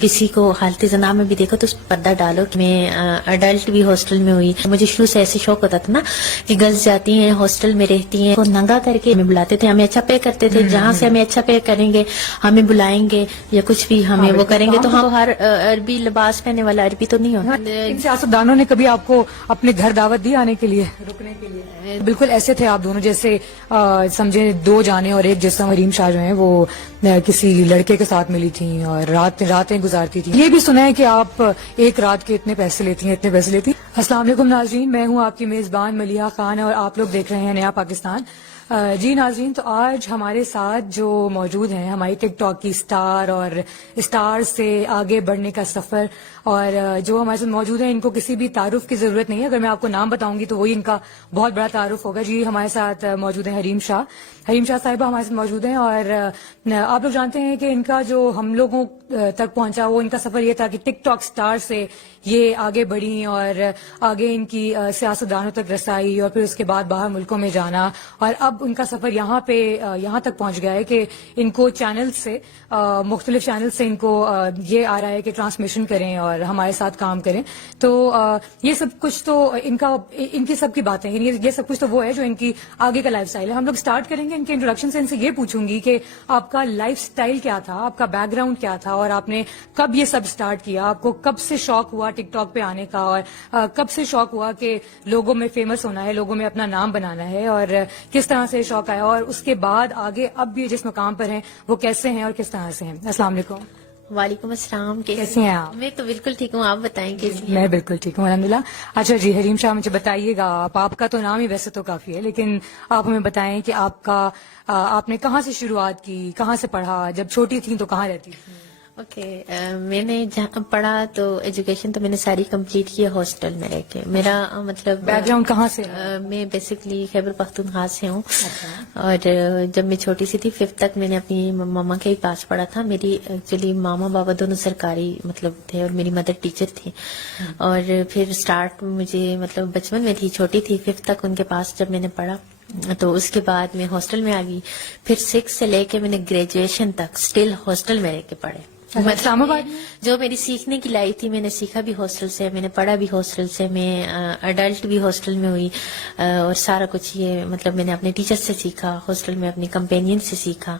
کسی کو حالت زنا میں بھی دیکھو تو اس پہ پردہ ڈالو. میں اڈلٹ بھی ہاسٹل میں ہوئی. مجھے شروع سے ایسے شوق ہوتا تھا نا کہ گرلز جاتی ہیں ہاسٹل میں رہتی ہیں, تو ننگا کر کے ہمیں بلاتے تھے, ہمیں اچھا پے کرتے تھے, جہاں سے ہمیں اچھا پے کریں گے ہمیں بلائیں گے یا کچھ بھی ہمیں وہ کریں گے. تو ہم ہر عربی لباس پہننے والا عربی تو نہیں ہوتا. ان سیاستدانوں نے کبھی آپ کو اپنے گھر دعوت دی آنے کے لیے, رکنے کے لیے؟ بالکل ایسے تھے آپ دونوں جیسے سمجھے دو جانے, اور ایک جیسا حریم شاہ جو ہیں وہ کسی لڑکے کے ساتھ ملی تھیں اور راتیں گزارتی تھیں. یہ بھی سنا ہے کہ آپ ایک رات کے اتنے پیسے لیتی ہیں, اتنے پیسے لیتی ہیں. السلام علیکم ناظرین, میں ہوں آپ کی میزبان ملیحہ خان اور آپ لوگ دیکھ رہے ہیں نیا پاکستان. جی ناظرین, تو آج ہمارے ساتھ جو موجود ہیں ہماری ٹک ٹاک کی اسٹار اور اسٹار سے آگے بڑھنے کا سفر, اور جو ہمارے ساتھ موجود ہیں ان کو کسی بھی تعارف کی ضرورت نہیں ہے. اگر میں آپ کو نام بتاؤں گی تو وہی ان کا بہت بڑا تعارف ہوگا. جی ہمارے ساتھ موجود ہیں حریم شاہ صاحبہ ہمارے ساتھ موجود ہیں, اور آپ لوگ جانتے ہیں کہ ان کا جو ہم لوگوں تک پہنچا وہ ان کا سفر یہ تھا کہ ٹک ٹاک اسٹار سے یہ آگے بڑھی اور آگے ان کی سیاستدانوں تک رسائی اور پھر اس کے بعد باہر ملکوں میں جانا, اور اب ان کا سفر یہاں تک پہنچ گیا ہے کہ ان کو چینل سے مختلف چینل سے ان کو یہ آ رہا ہے کہ ٹرانسمیشن کریں اور ہمارے ساتھ کام کریں. تو یہ سب کچھ تو ان کی سب کی باتیں, یہ سب کچھ تو وہ ہے جو ان کی آگے کا لائف اسٹائل ہے. ہم لوگ اسٹارٹ کریں گے ان کے انٹروڈکشن سے. ان سے یہ پوچھوں گی کہ آپ کا لائف اسٹائل کیا تھا, آپ کا بیک گراؤنڈ کیا تھا, اور آپ نے کب یہ سب اسٹارٹ کیا, آپ کو کب سے شوق ہوا ٹک ٹاک پہ آنے کا, اور کب سے شوق ہوا کہ لوگوں میں فیمس ہونا ہے, لوگوں میں اپنا نام بنانا ہے, اور کس طرح سے شوق آیا, اور اس کے بعد آگے اب بھی جس مقام پر ہیں وہ کیسے ہیں اور کس طرح سے ہیں. السلام علیکم. وعلیکم السلام. کیسی ہیں آپ؟ میں تو بالکل ٹھیک ہوں, آپ بتائیں کیسی ہیں؟ میں بالکل ٹھیک ہوں الحمدللہ. اچھا جی حریم شاہ, مجھے بتائیے گا, آپ کا تو نام ہی ویسے تو کافی ہے, لیکن آپ ہمیں بتائیں کہ آپ نے کہاں سے شروعات کی, کہاں سے پڑھا, جب چھوٹی تھیں تو کہاں رہتی تھیں؟ اوکے, میں نے جہاں پڑھا تو ایجوکیشن تو میں نے ساری کمپلیٹ کی ہے ہاسٹل میں رہ کے. میرا مطلب بیک گراؤنڈ کہاں سے؟ میں بیسکلی خیبر پختونخوا سے ہوں, اور جب میں چھوٹی سی تھی 5th تک میں نے اپنی ماما کے ہی پاس پڑھا تھا. میری ایکچولی ماما بابا دونوں سرکاری مطلب تھے, اور میری مدر ٹیچر تھی. اور پھر اسٹارٹ مجھے مطلب بچپن میں تھی, چھوٹی تھی 5th تک ان کے پاس جب میں نے پڑھا, تو اس کے بعد میں ہاسٹل میں آ گئی. پھر 6 سے لے کے میں نے گریجویشن تک اسٹل ہاسٹل میں رہ کے پڑھے. اسلام آباد میں جو میری سیکھنے کی لائف تھی میں نے سیکھا بھی ہاسٹل سے, میں نے پڑھا بھی ہاسٹل سے, میں اڈلٹ بھی ہاسٹل میں ہوئی, اور سارا کچھ یہ مطلب میں نے اپنے ٹیچر سے سیکھا, ہاسٹل میں اپنی کمپینین سے سیکھا.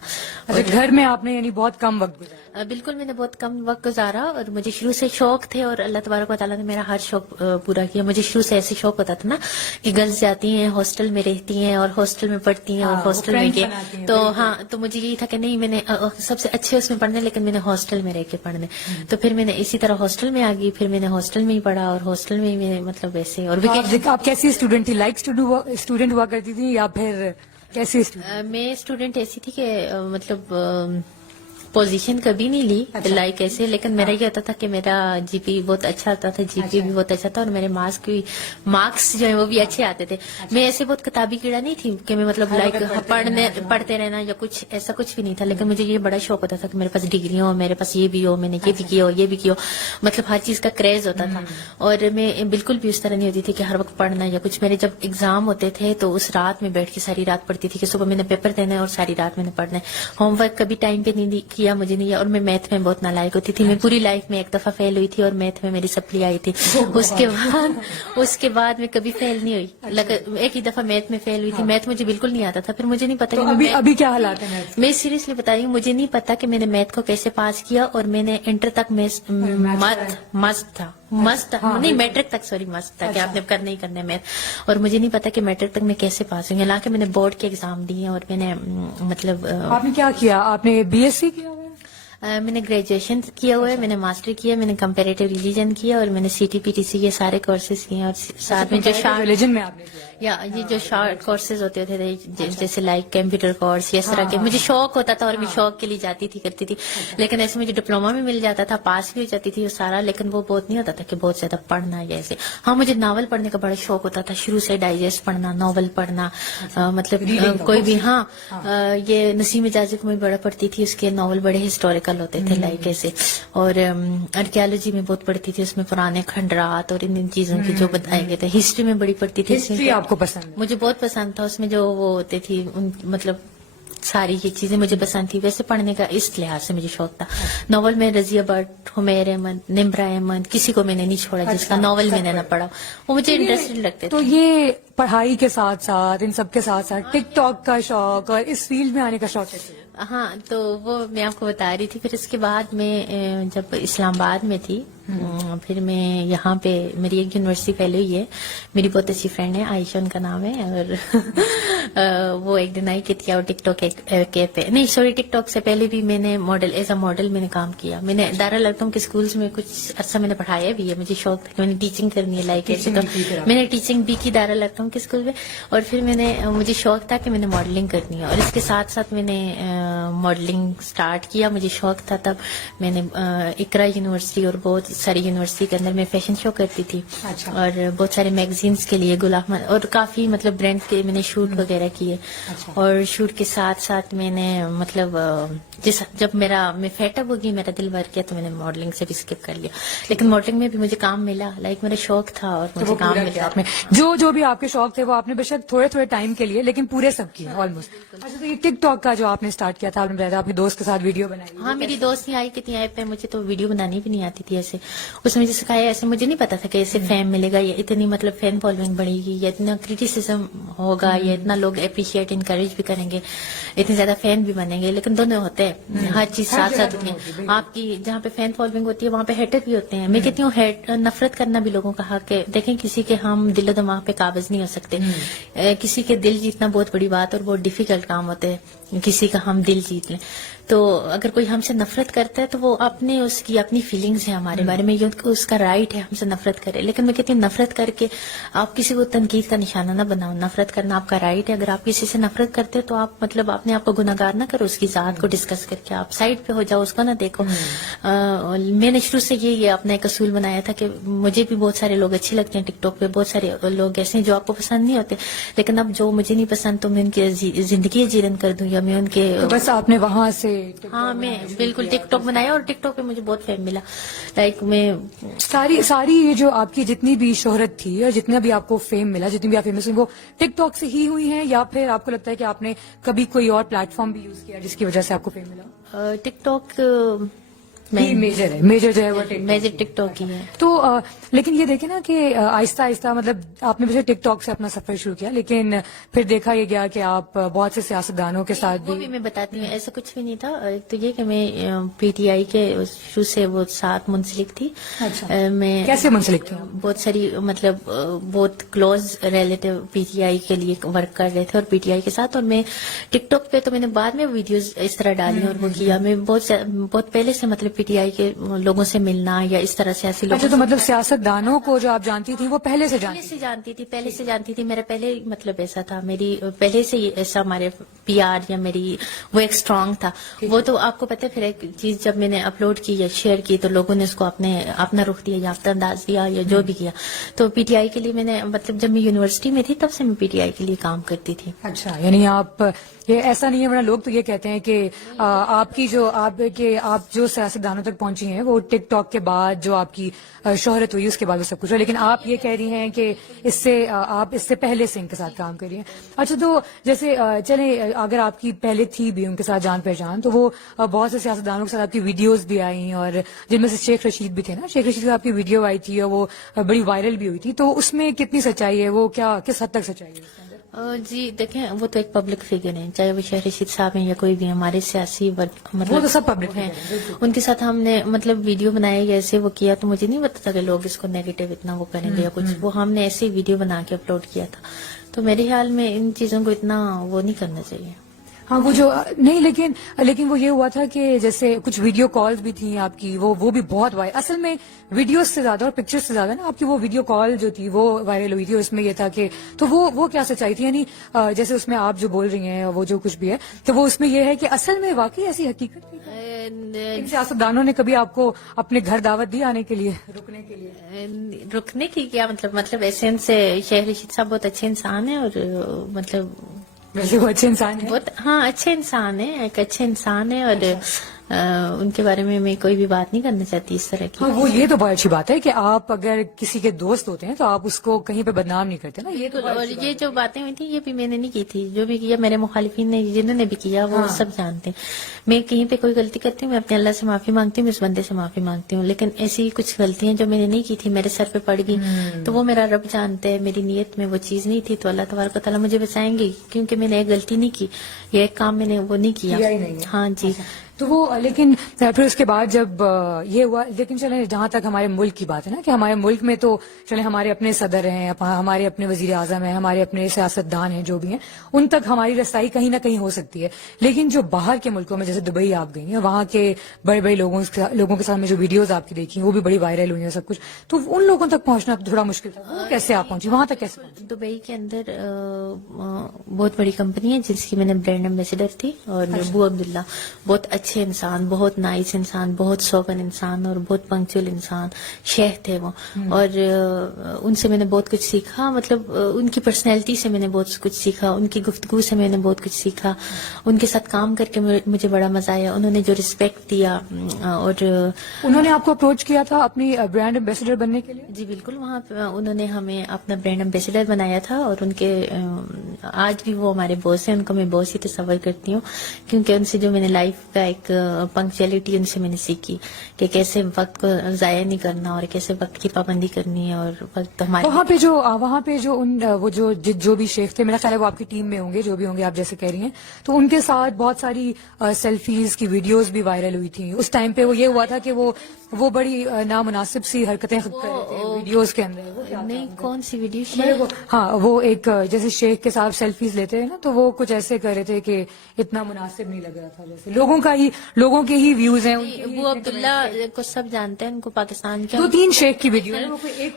اور گھر میں آپ نے یعنی بہت کم وقت گزارا؟ بالکل, میں نے بہت کم وقت گزارا, اور مجھے شروع سے شوق تھے, اور اللہ تبارک و تعالیٰ نے میرا ہر شوق پورا کیا. مجھے شروع سے ایسے شوق ہوتا تھا نا کہ گرلز جاتی ہیں ہاسٹل میں رہتی ہیں اور ہاسٹل میں پڑھتی ہیں اور ہاسٹل میں گئے, تو ہاں تو مجھے یہی تھا کہ نہیں میں نے سب سے اچھے اس میں پڑھنے, لیکن میں نے ہاسٹل میں رہ کے پڑھنے. تو پھر میں نے اسی طرح ہاسٹل میں آ گئی, پھر میں نے ہاسٹل میں ہی پڑھا, اور ہاسٹل میں ہی میں مطلب ویسے. اور آپ کیسی اسٹوڈنٹ تھی, لائک اسٹوڈنٹ ہوا کرتی تھی یا پھر کیسی اسٹوڈنٹ؟ میں اسٹوڈنٹ ایسی تھی کہ مطلب پوزیشن کبھی نہیں لی لائک ایسے, لیکن میرا یہ ہوتا تھا کہ میرا جی پی بہت اچھا آتا تھا, جی پی بھی بہت اچھا تھا, اور میرے مارکس جو ہیں وہ بھی اچھے آتے تھے. میں ایسے بہت کتابی کیڑا نہیں تھی کہ میں مطلب لائک پڑھتے رہنا یا کچھ ایسا کچھ بھی نہیں تھا, لیکن مجھے یہ بڑا شوق ہوتا تھا کہ میرے پاس ڈگری ہو, میرے پاس یہ بھی ہو, میں نے یہ بھی کیا ہو, یہ بھی کیا ہو, مطلب ہر چیز کا کریز ہوتا تھا. اور میں بالکل بھی اس طرح نہیں ہوتی تھی کہ ہر وقت پڑھنا یا کچھ. میرے جب ایگزام ہوتے تھے تو اس رات میں بیٹھ کے ساری رات پڑھتی تھی کہ صبح میں نے پیپر دینا ہے اور ساری رات میں نے پڑھنا ہے. ہوم ورک کبھی ٹائم پہ نہیں کیا مجھے نہیں, اور میں میتھ میں بہت نالائق ہوتی تھی. میں پوری لائف میں ایک دفعہ فیل ہوئی تھی, اور میتھ میں میری سپلی آئی تھی. اس کے بعد میں کبھی فیل نہیں ہوئی, ایک ہی دفعہ میتھ میں فیل ہوئی تھی. میتھ مجھے بالکل نہیں آتا تھا, پھر مجھے نہیں پتا ابھی کیا حالات ہیں. میں سیریسلی بتا رہی ہوں, مجھے نہیں پتا کہ میں نے میتھ کو کیسے پاس کیا, اور میں نے انٹر تک مست تھا نہیں میٹرک تک سوری مست تھا کہ آپ نے کرنا ہی کرنا ہے میتھ, اور مجھے نہیں پتا کہ میٹرک تک میں کیسے پاس ہوئی. حالانکہ میں نے بورڈ کے ایگزام دیے, اور میں نے مطلب آپ نے کیا کیا, آپ نے بی ایس سی کیا؟ میں نے گریجویشن کیا ہوا ہے, میں نے ماسٹر کیا, میں نے کمپیریٹیو ریلیجن کیا, اور میں نے C T P T C یہ سارے کورسز کیے. اور ساتھ میں جو ریلیجن میں آپ نے یا یہ جو شارٹ کورسز ہوتے تھے جیسے لائک کمپیوٹر کورس اس طرح کے, مجھے شوق ہوتا تھا, اور میں شوق کے لیے جاتی تھی کرتی تھی. لیکن ایسے مجھے ڈپلوما میں مل جاتا تھا, پاس بھی ہو جاتی تھی وہ سارا, لیکن وہ بہت نہیں ہوتا تھا کہ بہت زیادہ پڑھنا یا ایسے. ہاں مجھے ناول پڑھنے کا بڑا شوق ہوتا تھا شروع سے, ڈائجسٹ پڑھنا, ناول پڑھنا, مطلب کوئی بھی. ہاں یہ نسیم اجازی کو میں بڑا پڑھتی تھی, اس کے ناول بڑے ہسٹوریکل ہوتے تھے لائک ایسے. اور آرکیالوجی میں بہت پڑھتی تھی, اس میں پرانے کھنڈرات اور ان چیزوں کی جو بتائے گئے تھے. ہسٹری میں بڑی پڑھتی تھی. ہسٹری آپ کو پسند؟ مجھے بہت پسند تھا, اس میں جو وہ ہوتے تھی مطلب ساری یہ چیزیں مجھے پسند تھی. ویسے پڑھنے کا اس لحاظ سے مجھے شوق تھا. ناول میں رضیہ بٹ, حمیر احمد, نمرا احمد, کسی کو میں نے نہیں چھوڑا جس کا ناول میں نے نہ پڑھا. وہ مجھے انٹرسٹڈ لگتے تو تھے. یہ پڑھائی کے ساتھ ساتھ ان سب کے ساتھ ساتھ ٹک ٹاک کا شوق اور اس فیلڈ میں آنے کا شوق کیسے ہوا؟ ہاں, تو وہ میں آپ کو بتا رہی تھی. پھر اس کے بعد میں جب اسلام آباد میں تھی, پھر میں یہاں پہ میری ایک یونیورسٹی فیلو ہی ہے, میری بہت اچھی فرینڈ ہے عائشہ, ان کا نام ہے. اور وہ ایک دن آئی کہ تھی اور ٹک ٹاک پہ, نہیں سوری, ٹک ٹاک سے پہلے بھی میں نے ماڈل, ایز اے ماڈل میں نے کام کیا. میں نے دارالعلوم کے اسکولس میں کچھ عرصہ میں نے پڑھایا بھی ہے. مجھے شوق تھا کہ میں نے ٹیچنگ کرنی ہے, لائک ایسے. تو میں نے ٹیچنگ بھی کی دارالعلوم کے اسکول میں, اور پھر مجھے شوق تھا کہ میں نے ماڈلنگ کرنی ہے, اور اس کے ساتھ ساتھ میں نے ماڈلنگ سٹارٹ کیا. مجھے شوق تھا, تب میں نے اقرا یونیورسٹی اور بہت ساری یونیورسٹی کے اندر میں فیشن شو کرتی تھی, اور بہت سارے میگزینس کے لیے گل احمد اور کافی مطلب برانڈ کے میں نے شوٹ وغیرہ کیے. اور شوٹ کے ساتھ ساتھ میں نے مطلب جب میں فیٹ اپ ہوگی, میرا دل بھر گیا, تو میں نے ماڈلنگ سے بھی اسکپ کر لیا. لیکن ماڈلنگ میں بھی مجھے کام ملا, لائک میرا شوق تھا اور مجھے کام ملا. آپ نے جو بھی آپ کے شوق تھے وہ آپ نے بے شک تھوڑے ٹائم کے لیے لیکن پورے سب کیے آلموسٹ. اچھا, تو یہ ٹک ٹاک کا جو آپ نے اسٹارٹ کیا تھا, آپ نے بتایا اپنے دوست کے ساتھ ویڈیو بنائی. ہاں, میری دوست نہیں آئی کتنی ایپ ہے, مجھے تو ویڈیو بنانی بھی نہیں آتی تھی. ایسے اس نے مجھے سکھایا, ایسے مجھے نہیں پتا تھا کہ ایسے فیم ملے گا, یا اتنی مطلب فین فالوئنگ بڑھے گی, یا اتنا کریٹیسزم ہوگا, یا اتنا لوگ اپریشیٹ انکریج بھی کریں گے, اتنے زیادہ فین بھی بنیں گے. لیکن دونوں ہوتے ہیں, ہر چیز ساتھ ساتھ ہوتی ہے. آپ کی جہاں پہ فین فالوئنگ ہوتی ہے وہاں پہ ہیٹر بھی ہوتے ہیں. میں کہتی ہوں نفرت کرنا بھی لوگوں کا حق ہے. دیکھیں, کسی کے ہم دل و دماغ پہ قابض نہیں ہو سکتے. کسی کے دل جیتنا بہت بڑی بات اور بہت ڈیفیکلٹ کام ہوتے ہیں, کسی کا ہم دل جیت لیں. تو اگر کوئی ہم سے نفرت کرتا ہے تو وہ اس کی اپنی فیلنگز ہیں ہمارے بارے میں, یہ اس کا رائٹ ہے ہم سے نفرت کرے. لیکن میں کہتی ہوں نفرت کر کے آپ کسی کو تنقید کا نشانہ نہ بناؤ. نفرت کرنا آپ کا رائٹ ہے. اگر آپ کسی سے نفرت کرتے ہو تو آپ مطلب اپنے آپ کو گناہگار نہ کرو, اس کی ذات کو ڈسکس کر کے آپ سائڈ پہ ہو جاؤ, اس کو نہ دیکھو. میں نے شروع سے یہ اپنا ایک اصول بنایا تھا کہ مجھے بھی بہت سارے لوگ اچھے لگتے ہیں ٹک ٹاک پہ, بہت سارے لوگ ایسے ہیں جو آپ کو پسند نہیں ہوتے, لیکن اب جو مجھے نہیں پسند تو میں ان کی زندگی جیرن کر دوں, یا میں ان کے بس آپ نے وہاں سے. ہاں, میں بالکل ٹک ٹاک بنایا, اور ٹک ٹاک پہ مجھے بہت فیم ملا. لائک میں ساری یہ جو آپ کی جتنی بھی شہرت تھی اور جتنا بھی آپ کو فیم ملا, جتنی بھی آپ فیمس ہوئی, وہ ٹک ٹاک سے ہی ہوئی ہیں, یا پھر آپ کو لگتا ہے کہ آپ نے کبھی کوئی اور پلیٹ فارم بھی یوز کیا جس کی وجہ سے آپ کو فیم ملا؟ ٹک ٹاک میجر جو ہے وہ ٹک ٹاک ہی ہے. تو لیکن یہ دیکھیں نا کہ آہستہ آہستہ مطلب آپ نے ویسے ٹک ٹاک سے اپنا سفر شروع کیا, لیکن پھر دیکھا یہ گیا کہ آپ بہت سے سیاستدانوں کے ساتھ وہ بھی میں بتاتی ہوں, ایسا کچھ بھی نہیں تھا. تو یہ کہ میں پی ٹی آئی کے شروع سے وہ ساتھ منسلک تھی. میں کیسے منسلک تھی؟ بہت ساری مطلب بہت close relative P T I کے لیے ورک کر رہے تھے, اور پی ٹی آئی کے ساتھ. اور میں ٹک ٹاک پہ تو میں نے بعد میں ویڈیوز اس طرح ڈالی اور وہ کیا. میں بہت پہلے سے مطلب پی ٹی آئی کے لوگوں سے ملنا, یا اس طرح سیاسی لوگوں. تو مطلب سیاستدانوں کو جو آپ جانتی تھی وہ پہلے سے جانتی تھی. میرا پہلے مطلب ایسا تھا, میری پہلے سے ایسا ہمارے پی آر یا میری وہ ایک اسٹرانگ تھا. وہ تو آپ کو پتہ ہے, پھر ایک چیز جب میں نے اپلوڈ کی یا شیئر کی تو لوگوں نے اس کو اپنا رخ دیا, یافتہ انداز دیا, یا جو بھی کیا. تو پی ٹی آئی کے لیے میں نے مطلب جب میں یونیورسٹی میں تھی تب سے میں پی ٹی آئی کے لیے کام کرتی تھی. اچھا, یعنی آپ یہ ایسا نہیں ہے, ورنہ لوگ تو یہ کہتے ہیں کہ آپ جو سیاستدانوں تک پہنچی ہیں وہ ٹک ٹاک کے بعد جو آپ کی شہرت ہوئی اس کے بعد وہ سب کچھ ہے, لیکن آپ یہ کہہ رہی ہیں کہ آپ اس سے پہلے سے ان کے ساتھ کام کر رہی ہیں. اچھا, تو جیسے چلیں اگر آپ کی پہلے تھی بھی ان کے ساتھ جان پہچان, تو وہ بہت سے سیاستدانوں کے ساتھ آپ کی ویڈیوز بھی آئیں, اور جن میں سے شیخ رشید بھی تھے نا. شیخ رشید کی آپ کی ویڈیو آئی تھی اور وہ بڑی وائرل بھی ہوئی تھی, تو اس میں کتنی سچائی ہے, وہ کس حد تک سچائی ہے؟ جی دیکھیں, وہ تو ایک پبلک فگر ہیں, چاہے وہ شیخ رشید صاحب ہیں یا کوئی بھی ہمارے سیاسی مطلب وہ تو سب پبلک ہیں. ان کے ساتھ ہم نے مطلب ویڈیو بنایا یا ایسے وہ کیا, تو مجھے نہیں پتا تھا کہ لوگ اس کو نیگیٹو اتنا وہ کریں گے یا کچھ. وہ ہم نے ایسے ہی ویڈیو بنا کے اپلوڈ کیا تھا. تو میرے خیال میں ان چیزوں کو اتنا وہ نہیں کرنا چاہیے. ہاں, وہ جو نہیں, لیکن وہ یہ ہوا تھا کہ جیسے کچھ ویڈیو کالز بھی تھیں آپ کی, وہ بھی بہت وائرل. اصل میں ویڈیوز سے زیادہ اور پکچر سے زیادہ نا آپ کی وہ ویڈیو کال جو تھی وہ وائرل ہوئی تھی. اس میں یہ تھا کہ تو وہ کیا سچائی تھی, یعنی جیسے اس میں آپ جو بول رہی ہیں وہ جو کچھ بھی ہے, تو وہ اس میں یہ ہے کہ اصل میں واقعی ایسی حقیقت تھی. سیاستدانوں نے کبھی آپ کو اپنے گھر دعوت دی آنے کے لیے, رکنے کی کیا مطلب ایسے ان سے شیخ رشید صاحب بہت اچھے انسان ہیں, اور مطلب ویسے وہ اچھے انسان ہیں, بہت, ہاں اچھے انسان ہیں, ایک اچھے انسان ہیں, اور ان کے بارے میں کوئی بھی بات نہیں کرنا چاہتی اس طرح کی. ہاں وہ یہ تو بہت اچھی بات ہے کہ آپ اگر کسی کے دوست ہوتے ہیں تو آپ اس کو کہیں پہ بدنام نہیں کرتے نا. یہ تو اور یہ جو باتیں ہوئی تھی یہ بھی میں نے نہیں کی تھی. جو بھی کیا میرے مخالفین نے جنہوں نے بھی کیا وہ سب جانتے ہیں. میں کہیں پہ کوئی غلطی کرتی ہوں میں اپنے اللہ سے معافی مانگتی ہوں, میں اس بندے سے معافی مانگتی ہوں, لیکن ایسی کچھ غلطیاں جو میں نے نہیں کی تھی میرے سر پہ پڑ گئی تو وہ میرا رب جانتا ہے. میری نیت میں وہ چیز نہیں تھی تو اللہ تبارک و تعالیٰ مجھے بچائیں گے کیونکہ میں نے ایک غلطی نہیں کی, یہ ایک کام میں نے وہ نہیں کیا. ہاں جی. تو وہ لیکن پھر اس کے بعد جب یہ ہوا, لیکن چلیں جہاں تک ہمارے ملک کی بات ہے نا کہ ہمارے ملک میں تو چلیں ہمارے اپنے صدر ہیں, ہمارے اپنے وزیر اعظم ہیں, ہمارے اپنے سیاستدان ہیں جو بھی ہیں, ان تک ہماری رسائی کہیں نہ کہیں ہو سکتی ہے. لیکن جو باہر کے ملکوں میں جیسے دبئی آپ گئی ہیں, وہاں کے بڑے بڑے لوگوں کے ساتھ میں جو ویڈیوز آپ کی دیکھی وہ بھی بڑی وائرل ہوئی ہیں سب کچھ, تو ان لوگوں تک پہنچنا تھوڑا مشکل تھا. وہ کیسے آپ پہنچی وہاں تک, کیسے پہنچی؟ دبئی کے اندر بہت بڑی کمپنی ہے جس کی میں نے برانڈ ایمبیسڈر تھی, اور ابو عبداللہ بہت اچھے انسان, بہت نائس انسان, بہت سوبر انسان اور بہت پنکچوئل انسان, شیخ تھے وہ. اور ان سے میں نے بہت کچھ سیکھا, مطلب ان کی پرسنالٹی سے میں نے بہت کچھ سیکھا, ان کی گفتگو سے میں نے بہت کچھ سیکھا, ان کے ساتھ کام کر کے مجھے بڑا مزہ آیا. انہوں نے جو رسپیکٹ دیا, اور انہوں نے آپ کو اپروچ کیا تھا اپنی برانڈ ایمبیسڈر بننے کے لیے؟ جی بالکل, وہاں پہ انہوں نے ہمیں اپنا برانڈ ایمبیسڈر بنایا تھا. اور ان کے آج بھی وہ ہمارے باس ہیں, ان کو میں باس ہی تصور کرتی ہوں کیونکہ ان سے جو میں نے لائف کا ایک پنکچوئلٹی ان سے میں نے سیکھی کہ کیسے وقت کو ضائع نہیں کرنا اور کیسے وقت کی پابندی کرنی ہے. اور وقت ہمارے وہاں پہ جو بھی شیخ تھے, میرا خیال ہے وہ آپ کی ٹیم میں ہوں گے, جو بھی ہوں گے آپ جیسے کہہ رہی ہیں, تو ان کے ساتھ بہت ساری سیلفیز کی ویڈیوز بھی وائرل ہوئی تھی. اس ٹائم پہ وہ یہ ہوا تھا کہ وہ بڑی نامناسب سی حرکتیں کر رہے تھے ویڈیوز کے اندر. نہیں, کون سی ویڈیو؟ ہاں وہ ایک جیسے شیخ کے ساتھ سیلفیز لیتے ہیں نا, تو وہ کچھ ایسے کر رہے تھے کہ اتنا مناسب نہیں لگ رہا تھا, جیسے لوگوں کے ہی ویوز ہیں. ابو عبداللہ کو سب جانتے ہیں, ان کو پاکستان کے 2-3 شیخ کی ویڈیو,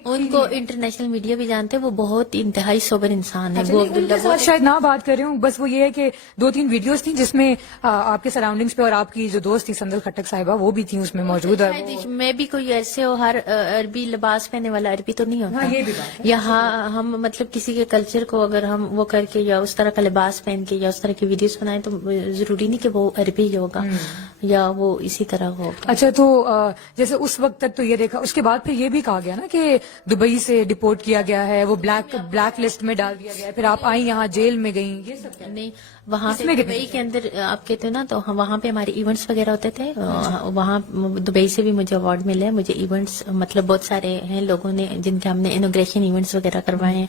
ان کو انٹرنیشنل میڈیا بھی جانتے ہیں. وہ بہت انتہائی سوبر انسان ہے ابو ان عبداللہ. کے ساتھ شاید نہ بات کر رہی ہوں, بس وہ یہ ہے کہ 2-3 ویڈیوز تھیں جس میں آپ کے سراؤنڈنگز پہ, اور آپ کی جو دوست تھی سندل کھٹک صاحبہ وہ بھی تھیں اس میں موجود. میں بھی کوئی ایسے ہو ہر عربی لباس پہننے والا عربی تو نہیں ہوتا. یہ بھی بات ہے. یہاں ہم مطلب کسی کے کلچر کو اگر ہم وہ کر کے یا اس طرح کا لباس پہن کے یا اس طرح کی ویڈیوز بنائیں تو ضروری نہیں کہ وہ عربی ہی ہوگا یا وہ اسی طرح ہوگا. اچھا, تو جیسے اس وقت تک تو یہ دیکھا, اس کے بعد پھر یہ بھی کہا گیا نا کہ دبئی سے ڈپورٹ کیا گیا ہے, وہ بلیک لسٹ میں ڈال دیا گیا ہے, پھر آپ آئی یہاں جیل میں گئیں, یہ سب نہیں. وہاں پہ دبئی کے اندر آپ کہتے ہیں نا, تو وہاں پہ ہمارے ایونٹس وغیرہ ہوتے تھے. وہاں دبئی سے بھی مجھے اوارڈ ملے. مجھے ایونٹس مطلب بہت سارے ہیں لوگوں نے جن کے ہم نے انوگریشن ایونٹس وغیرہ کروائے ہیں.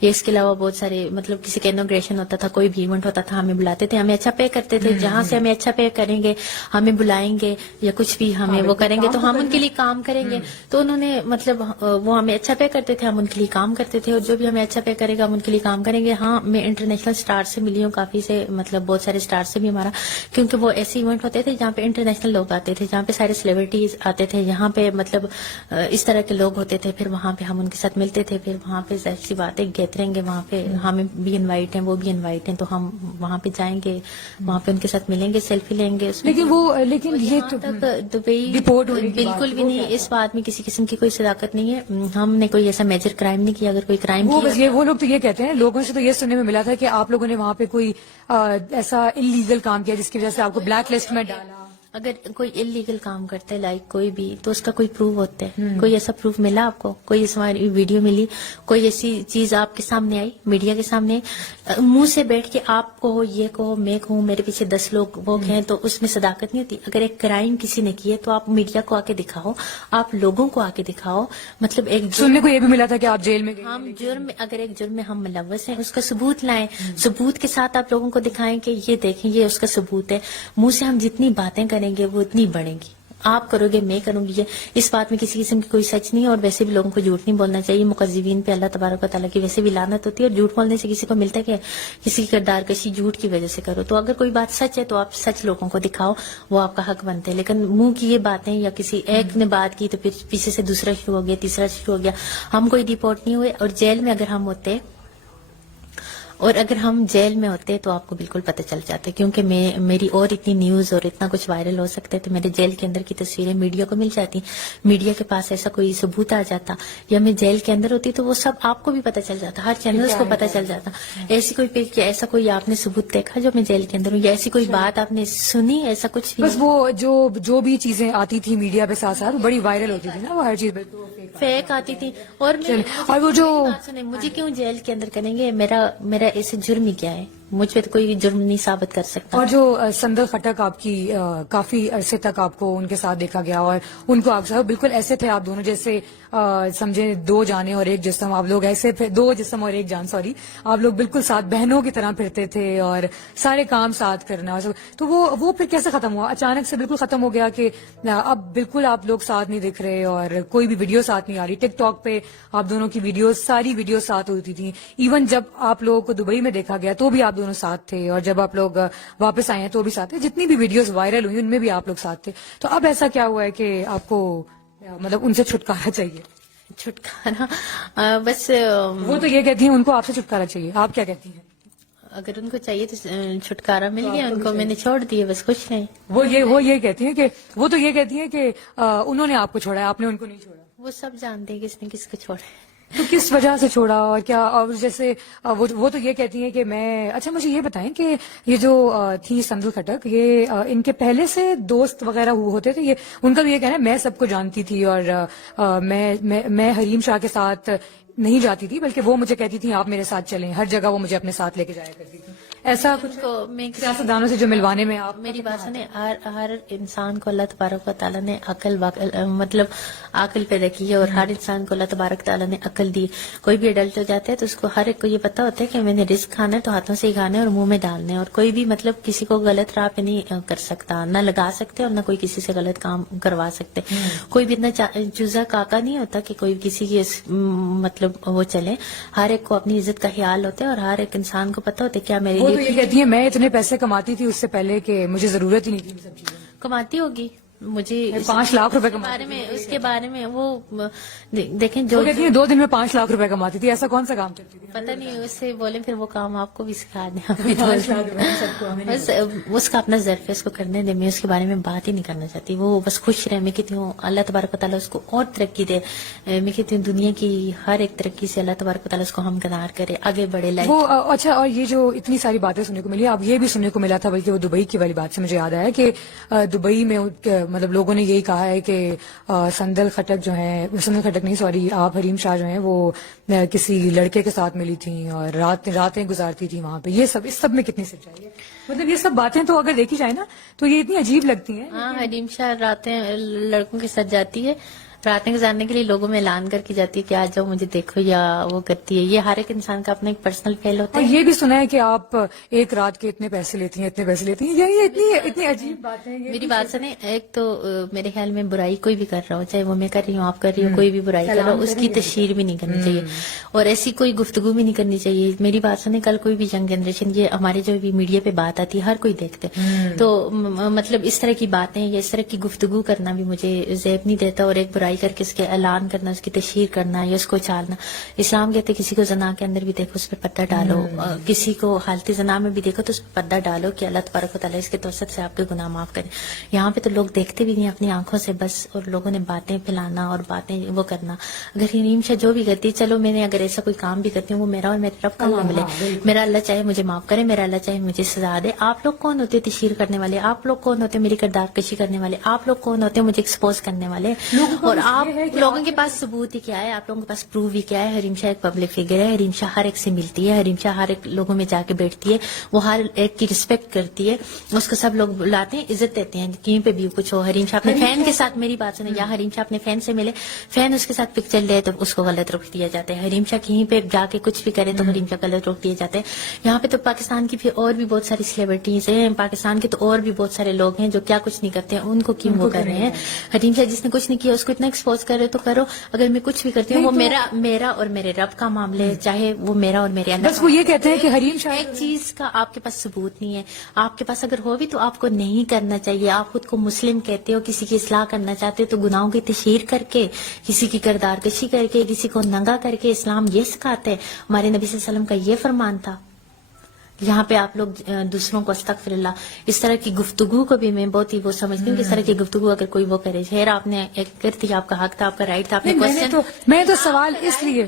یہ اس کے علاوہ بہت سارے مطلب کسی کا انوگریشن ہوتا تھا, کوئی بھی ایونٹ ہوتا تھا, ہمیں بلاتے تھے, ہمیں اچھا پے کرتے تھے. جہاں سے ہمیں اچھا پے کریں گے, ہمیں بلائیں گے یا کچھ بھی ہمیں وہ کریں گے تو ہم ان کے لیے کام کریں گے. تو انہوں نے مطلب وہ ہمیں اچھا پے کرتے تھے, ہم ان کے لیے کام کرتے تھے, اور جو بھی ہمیں اچھا پے کرے گا ہم ان کے لیے کام کریں گے. ہاں, میں انٹرنیشنل اسٹار سے ملی ہوں, کافی سے مطلب بہت سارے اسٹار سے بھی ہمارا, کیونکہ وہ ایسے ایونٹ ہوتے تھے جہاں پہ انٹرنیشنل لوگ آتے تھے, جہاں پہ سارے سیلیبریٹیز آتے تھے, یہاں پہ مطلب اس طرح کے لوگ ہوتے تھے. پھر وہاں پہ ہم ان کے ساتھ ملتے تھے, پھر وہاں پہ ظاہر سی بات ہے گیدرنگ ہے, وہاں پہ ہمیں بھی انوائٹ ہیں, وہ بھی انوائٹ ہیں, تو ہم وہاں پہ جائیں گے, وہاں پہ ان کے ساتھ ملیں گے, سیلفی لیں گے. لیکن یہ تو دبئی بالکل بھی نہیں, اس بات میں کسی قسم کی کوئی صداقت نہیں ہے. ہم نے کوئی ایسا میجر کرائم نہیں کیا. اگر کوئی کرائم کیا, وہ لوگ تو یہ کہتے ہیں, لوگوں سے تو یہ سننے میں ملا تھا کہ آپ لوگوں نے وہاں پہ کوئی ایسا انلیگل کام کیا جس کی وجہ سے آپ کو بلیک لسٹ میں ڈالا. اگر کوئی انلیگل کام کرتا ہے لائک کوئی بھی, تو اس کا کوئی پروف ہوتا ہے. کوئی ایسا پروف ملا آپ کو, کوئی ایسا ویڈیو ملی, کوئی ایسی چیز آپ کے سامنے آئی, میڈیا کے سامنے, منہ سے بیٹھ کے آپ کو یہ کہو, میں کہوں, میرے پیچھے 10 لوگ ہیں, تو اس میں صداقت نہیں ہوتی. اگر ایک کرائم کسی نے کیا تو آپ میڈیا کو آ کے دکھاؤ, آپ لوگوں کو آ کے دکھاؤ. مطلب ایک سننے کو یہ بھی ملا تھا کہ آپ جیل میں ہم جرم, اگر ایک جرم میں ہم ملوث ہیں, اس کا ثبوت لائیں, ثبوت کے ساتھ آپ لوگوں کو دکھائیں کہ یہ دیکھیں, یہ اس کا ثبوت ہے. منہ سے ہم جتنی باتیں کریں گے وہ اتنی بڑھیں گی. آپ کرو گے, میں کروں گی, اس بات میں کسی قسم کی کوئی سچ نہیں ہے. اور ویسے بھی لوگوں کو جھوٹ نہیں بولنا چاہیے. مقذبین پہ اللہ تبارک و تعالیٰ کی ویسے بھی لعنت ہوتی ہے, اور جھوٹ بولنے سے کسی کو ملتا ہے کہ کسی کی کردار کشی جھوٹ کی وجہ سے کرو. تو اگر کوئی بات سچ ہے تو آپ سچ لوگوں کو دکھاؤ, وہ آپ کا حق بنتے ہیں. لیکن منہ کی یہ باتیں, یا کسی ایک نے بات کی تو پھر پیچھے سے دوسرا شروع ہو گیا, تیسرا شروع ہو گیا. ہم کوئی ڈیپورٹ نہیں ہوئے, اور جیل میں اگر ہم ہوتے, اور اگر ہم جیل میں ہوتے تو آپ کو بالکل پتہ چل جاتا، کیونکہ میری اور اتنی نیوز اور اتنا کچھ وائرل ہو سکتا ہے، تو میرے جیل کے اندر کی تصویریں میڈیا کو مل جاتی، میڈیا کے پاس ایسا کوئی ثبوت آ جاتا، یا میں جیل کے اندر ہوتی تو وہ سب آپ کو بھی پتہ چل جاتا، ہر چینلز کو پتہ چل جاتا. ایسی کوئی پیج کہ ایسا کوئی آپ نے ثبوت دیکھا جو میں جیل کے اندر ہوں، یا ایسی کوئی بات آپ نے سنی، ایسا کچھ بھی؟ بس وہ جو بھی چیزیں آتی تھی میڈیا پہ ساتھ ساتھ بڑی وائرل ہوتی تھی نا، وہ ہر چیز فیک آتی تھی. اور اور وہ جو مجھے کیوں جیل کے اندر کریں گے، میرا ایسے جرم ہی کیا ہے، مجھ پہ تو کوئی جرم نہیں ثابت کر سکتا. اور جو سندل خٹک آپ کی کافی عرصے تک آپ کو ان کے ساتھ دیکھا گیا، اور ان کو آپ بالکل ایسے تھے آپ دونوں جیسے سمجھے دو جانیں اور ایک جسم، آپ لوگ ایسے دو جسم اور ایک جان، سوری، آپ لوگ بالکل ساتھ بہنوں کی طرح پھرتے تھے اور سارے کام ساتھ کرنا. تو وہ پھر کیسے ختم ہوا؟ اچانک سے بالکل ختم ہو گیا کہ اب بالکل آپ لوگ ساتھ نہیں دکھ رہے اور کوئی بھی ویڈیو ساتھ نہیں آ رہی. ٹک ٹاک پہ آپ دونوں کی ویڈیوز، ساری ویڈیوز ساتھ ہوتی تھیں. ایون جب آپ لوگوں کو دبئی میں دیکھا گیا تو بھی آپ دونوں ساتھ تھے، اور جب آپ لوگ واپس آئے ہیں تو بھی ساتھ تھے. جتنی بھی ویڈیوز وائرل ہوئی ان میں بھی آپ لوگ ساتھ تھے. تو اب ایسا کیا ہوا ہے کہ آپ کو مطلب ان سے چھٹکارا چاہیے؟ چھٹکارا بس وہ تو یہ کہتی ہیں ان کو آپ سے چھٹکارا چاہیے، آپ کیا کہتی ہیں؟ اگر ان کو چاہیے تو چھٹکارا مل گیا، ان کو میں نے چھوڑ دیے، بس خوش رہیں. وہ یہ کہتی ہیں کہ وہ تو یہ کہتی ہیں کہ انہوں نے آپ کو چھوڑا ہے، آپ نے ان کو نہیں چھوڑا. وہ سب جانتے ہیں کس نے کس کو چھوڑا. تو کس وجہ سے چھوڑا اور کیا؟ اور جیسے وہ تو یہ کہتی ہیں کہ میں، اچھا مجھے یہ بتائیں کہ یہ جو تھی سندل خٹک، یہ ان کے پہلے سے دوست وغیرہ ہوتے تھے؟ یہ ان کا بھی یہ کہنا ہے میں سب کو جانتی تھی اور میں حریم شاہ کے ساتھ نہیں جاتی تھی، بلکہ وہ مجھے کہتی تھی آپ میرے ساتھ چلیں، ہر جگہ وہ مجھے اپنے ساتھ لے کے جایا کرتی تھی. ایسا کچھ میں سیاستدانوں سے جو ملوانے میں آپ، میری بات سنیں، ہر انسان کو اللہ تبارک و تعالیٰ نے مطلب عقل پیدا کی ہے، اور ہر انسان کو اللہ تبارک تعالیٰ نے عقل دی. کوئی بھی اڈلٹ ہو جاتا ہے تو اس کو ہر ایک کو یہ پتا ہوتا ہے کہ میں نے رزق کھانا ہے تو ہاتھوں سے ہی کھانا ہے اور منہ میں ڈالنا ہے، اور کوئی بھی مطلب کسی کو غلط راہ پہ نہیں کر سکتا، نہ لگا سکتے اور نہ کوئی کسی سے غلط کام کروا سکتے. کوئی بھی اتنا جزا کاکا نہیں ہوتا کہ کوئی کسی کی مطلب وہ چلے. ہر ایک کو اپنی عزت کا خیال ہوتا ہے، اور ہر ایک انسان کو پتا ہوتا ہے کیا میرے وہ لیے. تو یہ کہتی ہیں میں اتنے پیسے کماتی تھی اس سے پہلے کہ مجھے ضرورت ہی نہیں تھی ان سب چیزوں. کماتی ہوگی، مجھے 5 لاکھ روپے اس کے بارے میں وہ دیکھیں جو کہتی ہیں 2 دن میں 5 لاکھ روپے کماتی تھی. ایسا کون سا کام کرتی تھی؟ پتہ نہیں، اس سے بولیں پھر وہ کام آپ کو بھی سکھا دیں. بس اس کا اپنا ظرف ہے، اس کو کرنے دیں. میں اس کے بارے میں بات ہی نہیں کرنا چاہتی. وہ بس خوش رہے. میں کہتی ہوں اللہ تبارک و تعالیٰ اس کو اور ترقی دے. میں کہتی ہوں دنیا کی ہر ایک ترقی سے اللہ تبارک و تعالیٰ اس کو ہمکنار کرے، آگے بڑھے. وہ اچھا، اور یہ جو اتنی ساری باتیں سننے کو ملی، اب یہ بھی سننے کو ملا تھا، بلکہ وہ دبئی کی والی بات سے مجھے یاد آیا کہ دبئی میں مطلب لوگوں نے یہی کہا ہے کہ سندل خٹک جو ہیں، سندل خٹک نہیں سوری، آپ حریم شاہ جو ہیں وہ کسی لڑکے کے ساتھ ملی تھیں اور راتیں گزارتی تھیں وہاں پہ. یہ سب، اس سب میں کتنی سچائی ہے؟ مطلب یہ سب باتیں تو اگر دیکھی جائے نا تو یہ اتنی عجیب لگتی ہیں. ہاں، حریم شاہ راتیں لڑکوں کے ساتھ جاتی ہے، راتیں گزارنے کے لیے لوگوں میں اعلان کر کے جاتی ہے کہ آ جاؤ مجھے دیکھو، یا وہ کرتی ہے. یہ ہر ایک انسان کا اپنا ایک پرسنل فیل ہوتا اور ہے. یہ بھی سنا ہے کہ آپ ایک رات کے اتنے پیسے لیتی ہیں، اتنے پیسے لیتی ہیں. یہ اتنی عجیب بات ہے. میری بات سنیں، ایک تو میرے خیال میں برائی کوئی بھی کر رہا ہو، چاہے وہ میں کر رہی ہوں، آپ کر رہی ہوں، کوئی بھی برائی کر رہا ہو، اس کی تشہیر بھی نہیں کرنی چاہیے اور ایسی کوئی گفتگو بھی نہیں کرنی چاہیے. میری بات سنیں، کل کوئی بھی ینگ جنریشن، یہ ہمارے جو بھی میڈیا پہ بات آتی ہے ہر کوئی دیکھتے، تو مطلب اس طرح کی باتیں یا اس طرح کی گفتگو کرنا بھی مجھے زیب نہیں دیتا. اور ایک برائی کر کے اس کے اعلان کرنا، اس کی تشہیر کرنا یا اس کو چالنا. اسلام کہتے کسی کو زنا کے اندر بھی دیکھو اس پہ پردہ ڈالو، کسی کو حالت زنا میں بھی دیکھو تو اس پہ پردہ ڈالو کہ اللہ تبارک و تعالیٰ اس کے توسط سے آپ کے گناہ معاف کرے. یہاں پہ تو لوگ دیکھتے بھی نہیں اپنی آنکھوں سے بس، اور لوگوں نے باتیں پھیلانا اور باتیں وہ کرنا. اگر حریم شاہ جو بھی کرتی، چلو میں نے اگر ایسا کوئی کام بھی کرتی ہوں وہ میرا اور میرے رب کا معاملہ ہے. میرا اللہ چاہے مجھے معاف کرے، میرا اللہ چاہے مجھے سزا دے. آپ لوگ کون ہوتے تشہیر کرنے والے؟ آپ لوگ کون ہوتے میری کردار کشی کرنے والے؟ آپ لوگ کون ہوتے مجھے ایکسپوز کرنے والے؟ اور آپ لوگوں کے پاس ثبوت ہی کیا ہے؟ آپ لوگوں کے پاس پروف ہی کیا ہے؟ حریم شاہ ایک پبلک فگر ہے، حریم شاہ ہر ایک سے ملتی ہے، حریم شاہ ہر ایک لوگوں میں جا کے بیٹھتی ہے، وہ ہر ایک کی رسپیکٹ کرتی ہے، اس کو سب لوگ بلاتے ہیں، عزت دیتے ہیں کہیں پہ بھی کچھ ہو. حریم شاہ اپنے فین کے ساتھ، میری بات سنیں، یا حریم شاہ اپنے فین سے ملے، فین اس کے ساتھ پکچر لے تو اس کو غلط روک دیا جاتا ہے. حریم شاہ کہیں پہ جا کے کچھ بھی کرے تو حریم شاہ غلط روک دیے جاتے ہیں. یہاں پہ تو پاکستان کی بھی اور بھی بہت ساری سیلیبریٹیز ہیں، پاکستان کے تو اور بھی بہت سارے لوگ ہیں جو کیا کچھ نہیں کرتے ہیں، ان کو کیوں وہ کر رہے ہیں؟ حریم شاہ جس نے کچھ نہیں کیا اس کو اتنا ایکسپوز کر رہے تو کرو. اگر میں کچھ بھی کرتی ہوں وہ میرا اور میرے رب کا معاملہ ہے، چاہے وہ میرا اور میرے اللہ. بس وہ یہ کہتے ہیں کہ حریم شاہ ایک چیز کا آپ کے پاس ثبوت نہیں ہے، آپ کے پاس اگر ہو بھی تو آپ کو نہیں کرنا چاہیے. آپ خود کو مسلم کہتے ہو، کسی کی اصلاح کرنا چاہتے ہو تو گناہوں کی تشہیر کر کے، کسی کی کردار کشی کر کے، کسی کو ننگا کر کے، اسلام یہ سکھاتے ہیں. ہمارے نبی صلی اللہ علیہ وسلم کا یہ فرمان تھا. یہاں پہ آپ لوگ دوسروں کو استغفر اللہ اس طرح کی گفتگو کو بھی میں بہت ہی وہ سمجھتی ہوں کہ اس طرح کی گفتگو اگر کوئی وہ کرے، خیر آپ نے ایک کرتی، آپ کا حق تھا، آپ کا رائٹ تھا، آپ نے میں تو سوال اس لیے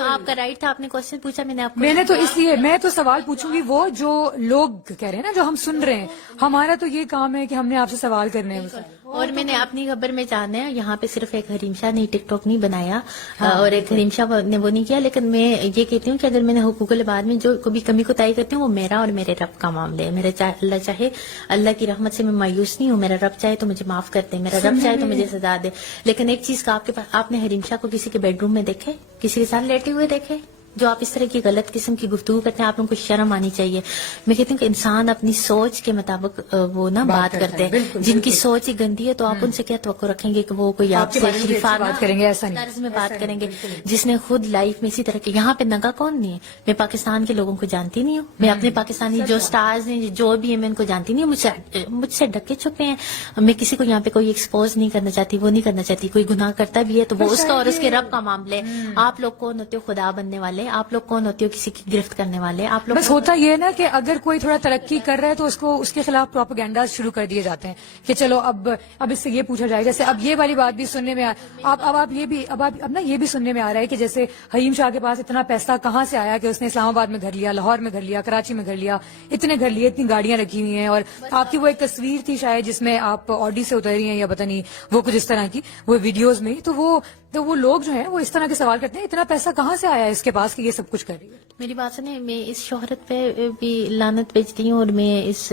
آپ کا رائٹ تھا، آپ نے کوشچن پوچھا، میں نے آپ کو میں نے تو اس لیے میں تو سوال پوچھوں گی وہ جو لوگ کہہ رہے ہیں نا، جو ہم سن رہے ہیں، ہمارا تو یہ کام ہے کہ ہم نے آپ سے سوال کرنے ہیں. اور میں نے اپنی خبر میں جانا ہے، یہاں پہ صرف ایک حریم شاہ نے ٹک ٹاک نہیں بنایا اور ایک حریم شاہ نے وہ نہیں کیا، لیکن میں یہ کہتی ہوں کہ اگر میں نے حقوق العباد میں جو کبھی کمی کوتاہی کرتی ہوں وہ میرا اور میرے رب کا معاملہ ہے. میرا اللہ چاہے، اللہ کی رحمت سے میں مایوس نہیں ہوں، میرا رب چاہے تو مجھے معاف کر دے، میرا رب چاہے تو مجھے سزا دے. لیکن ایک چیز کا آپ کے پاس، آپ نے حریم شاہ کو کسی کے بیڈ روم میں دیکھے، کسی کے ساتھ لیٹے ہوئے دیکھے؟ جو آپ اس طرح کی غلط قسم کی گفتگو کرتے ہیں، آپ لوگوں کو شرم آنی چاہیے. میں کہتی ہوں کہ انسان اپنی سوچ کے مطابق وہ نا بات کرتے ہیں. جن کی سوچ ہی گندی ہے تو آپ ان سے کیا توقع رکھیں گے کہ وہ کوئی آپ سے شریفانہ بات کریں گے؟ ایسا نہیں، طرز میں بات کریں گے. جس نے خود لائف میں اسی طرح کے، یہاں پہ ننگا کون نہیں ہے؟ میں پاکستان کے لوگوں کو جانتی نہیں ہوں، میں اپنے پاکستانی جو سٹارز ہیں جو بھی ہیں میں ان کو جانتی نہیں ہوں. مجھ سے ڈکے چھپے ہیں، میں کسی کو یہاں پہ کوئی ایکسپوز نہیں کرنا چاہتی، وہ نہیں کرنا چاہتی. کوئی گناہ کرتا بھی ہے تو وہ اس کا اور اس کے رب کا معاملہ ہے. آپ لوگ کون ہوتے ہو خدا بننے والے؟ آپ لوگ کون ہوتے ہو کسی کی گرفت کرنے والے؟ آپ لوگ بس ہوتا یہ ہے نا کہ اگر کوئی تھوڑا ترقی کر رہا ہے تو اس کے خلاف پروپیگنڈا شروع کر دیے جاتے ہیں کہ چلو اب اس سے یہ پوچھا جائے. جیسے اب یہ والی بات بھی سننے میں اب یہ بھی سننے میں آ رہا ہے کہ جیسے حریم شاہ کے پاس اتنا پیسہ کہاں سے آیا کہ اس نے اسلام آباد میں گھر لیا، لاہور میں گھر لیا، کراچی میں گھر لیا، اتنے گھر لیے، اتنی گاڑیاں رکھی ہوئی ہیں. اور آپ کی وہ ایک تصویر تھی شاید جس میں آپ آڈی سے اتری ہیں یا پتہ نہیں وہ کچھ اس طرح کی وہ ویڈیوز میں، تو وہ لوگ جو ہیں وہ اس طرح کے سوال کرتے ہیں اتنا پیسہ کہاں سے آیا اس کے پاس کہ یہ سب کچھ کر رہی ہے. میری بات سنیں، میں اس شہرت پہ بھی لعنت بیچتی ہوں اور میں اس